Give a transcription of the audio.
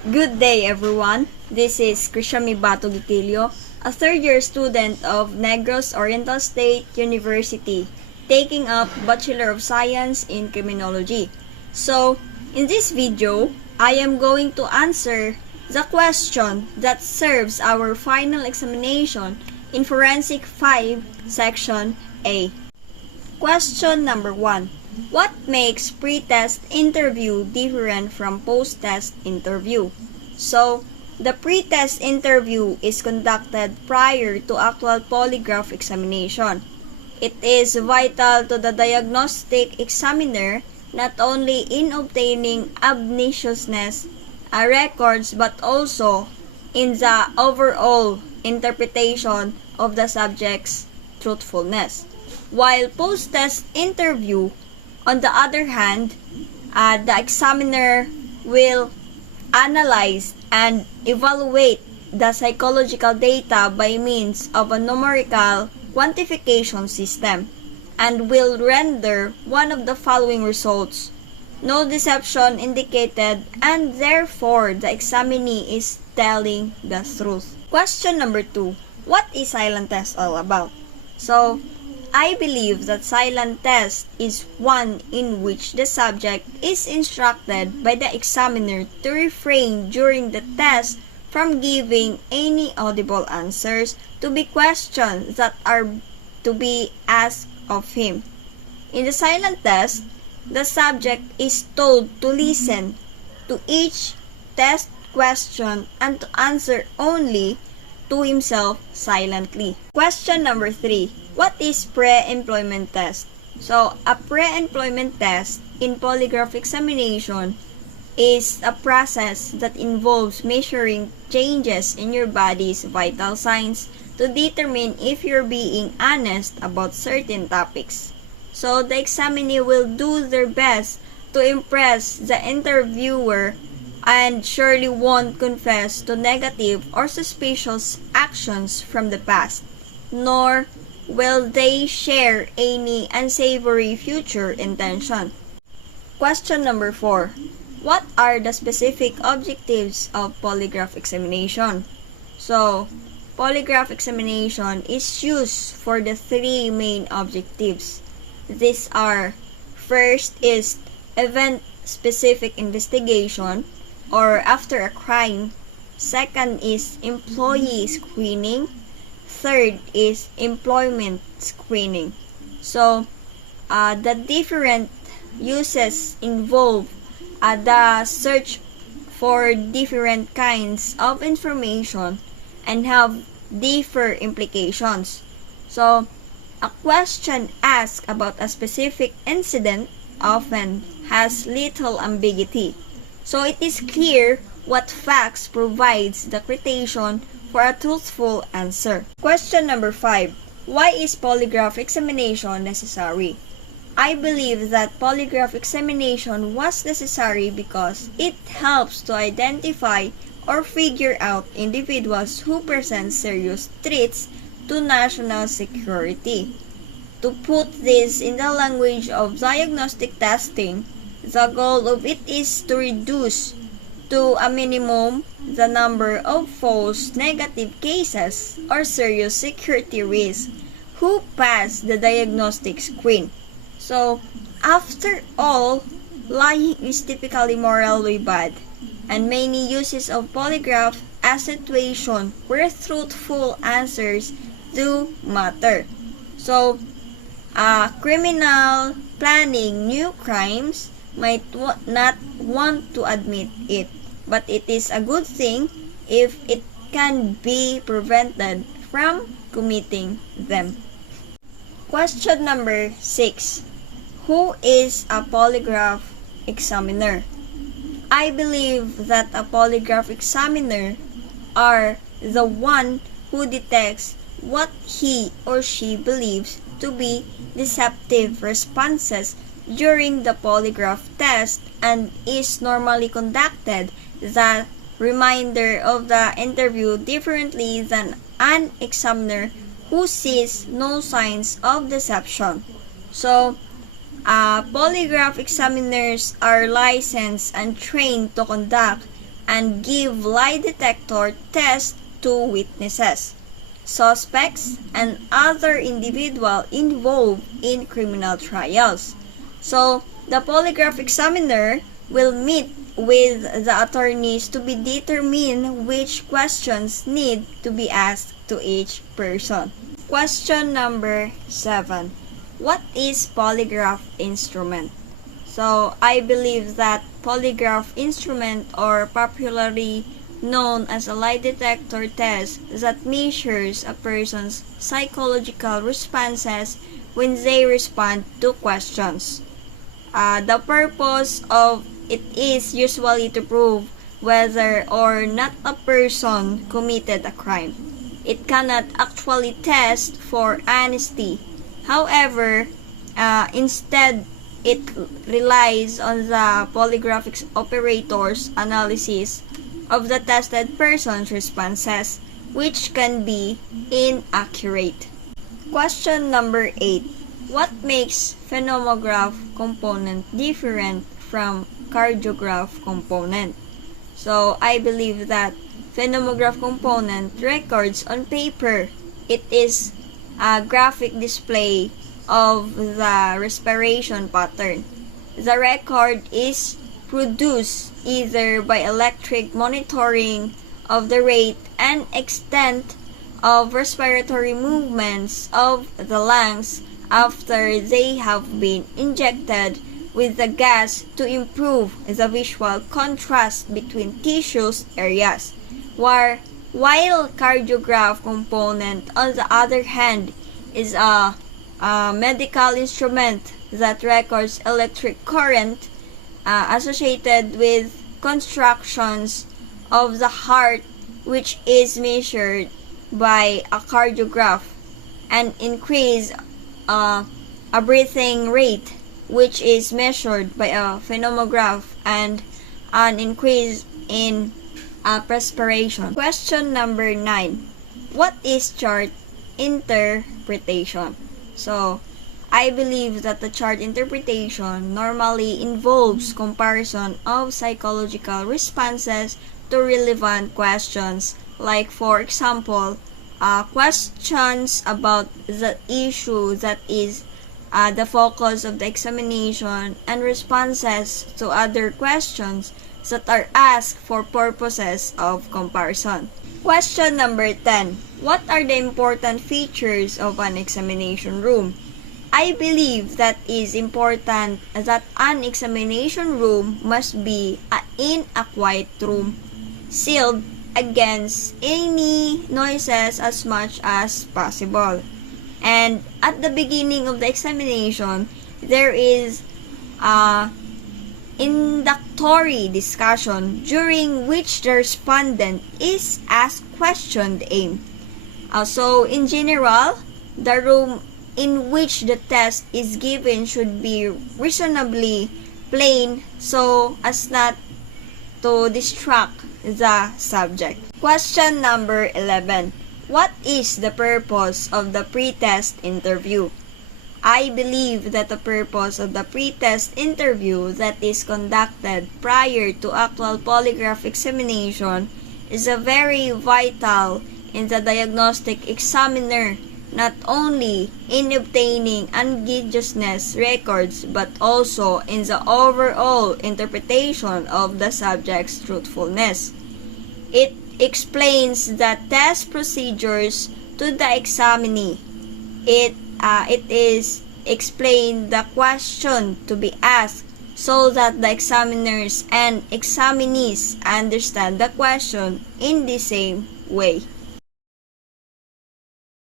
Good day, everyone. This is Krisha Mae Gequillo, a third-year student of Negros Oriental State University, taking up Bachelor of Science in Criminology. So, in this video, I am going to answer the question that serves our final examination in Forensic 5, Section A. Question number 1. What makes pre-test interview different from post-test interview? So, the pre-test interview is conducted prior to actual polygraph examination. It is vital to the diagnostic examiner not only in obtaining obnoxiousness records but also in the overall interpretation of the subject's truthfulness. While post-test interview, on the other hand, the examiner will analyze and evaluate the psychological data by means of a numerical quantification system and will render one of the following results: no deception indicated, and therefore the examinee is telling the truth. Question number 2. What is silent test all about? So, I believe that silent test is one in which the subject is instructed by the examiner to refrain during the test from giving any audible answers to be questions that are to be asked of him. In the silent test, the subject is told to listen to each test question and to answer only to himself silently. Question number 3. What is pre-employment test? So, a pre-employment test in polygraph examination is a process that involves measuring changes in your body's vital signs to determine if you're being honest about certain topics. So, the examinee will do their best to impress the interviewer and surely won't confess to negative or suspicious actions from the past, nor will they share any unsavory future intention. Question number 4. What are the specific objectives of polygraph examination? So, polygraph examination is used for the 3 main objectives. These are: first is event-specific investigation, or after a crime. Second is employee screening. Third is employment screening. So, the different uses involve the search for different kinds of information and have different implications. So, a question asked about a specific incident often has little ambiguity. So it is clear what facts provides the criterion for a truthful answer. Question number 5. Why is polygraph examination necessary? I believe that polygraph examination was necessary because it helps to identify or figure out individuals who present serious threats to national security. To put this in the language of diagnostic testing, the goal of it is to reduce to a minimum the number of false negative cases or serious security risks who pass the diagnostic screen. So, after all, lying is typically morally bad, and many uses of polygraph a situation where truthful answers do matter. So, criminal planning new crimes might not want to admit it, but it is a good thing if it can be prevented from committing them. Question number 6. Who is a polygraph examiner? I believe that a polygraph examiner are the one who detects what he or she believes to be deceptive responses during the polygraph test and is normally conducted the remainder of the interview differently than an examiner who sees no signs of deception. So, polygraph examiners are licensed and trained to conduct and give lie detector test to witnesses, suspects, and other individuals involved in criminal trials. So, the polygraph examiner will meet with the attorneys to be determined which questions need to be asked to each person. Question number 7. What is polygraph instrument? So, I believe that polygraph instrument, or popularly known as a lie detector test, that measures a person's psychological responses when they respond to questions. The purpose of it is usually to prove whether or not a person committed a crime. It cannot actually test for honesty. However, instead, it relies on the polygraph operator's analysis of the tested person's responses, which can be inaccurate. Question number 8. What makes phenomegraph component different from cardiograph component? So, I believe that phenomegraph component records on paper. It is a graphic display of the respiration pattern. The record is produced either by electric monitoring of the rate and extent of respiratory movements of the lungs after they have been injected with the gas to improve the visual contrast between tissues areas, while cardiograph component, on the other hand, is a medical instrument that records electric current associated with contractions of the heart, which is measured by a cardiograph, and increase a breathing rate, which is measured by a phenomegraph, and an increase in perspiration. Question number 9. What is chart interpretation? So, I believe that the chart interpretation normally involves comparison of psychological responses to relevant questions, like for example, questions about the issue that is the focus of the examination, and responses to other questions that are asked for purposes of comparison. Question number 10. What are the important features of an examination room? I believe that is important that an examination room must be in a quiet room, sealed against any noises as much as possible. And at the beginning of the examination, there is introductory discussion during which the respondent is asked questions aimed. So, in general, the room in which the test is given should be reasonably plain so as not to distract the subject. Question number 11. What is the purpose of the pre-test interview? I believe that the purpose of the pre-test interview that is conducted prior to actual polygraph examination is a very vital in the diagnostic examiner, not only in obtaining ambiguousness records but also in the overall interpretation of the subject's truthfulness. It explains the test procedures to the examinee. It is explain the question to be asked so that the examiners and examinees understand the question in the same way.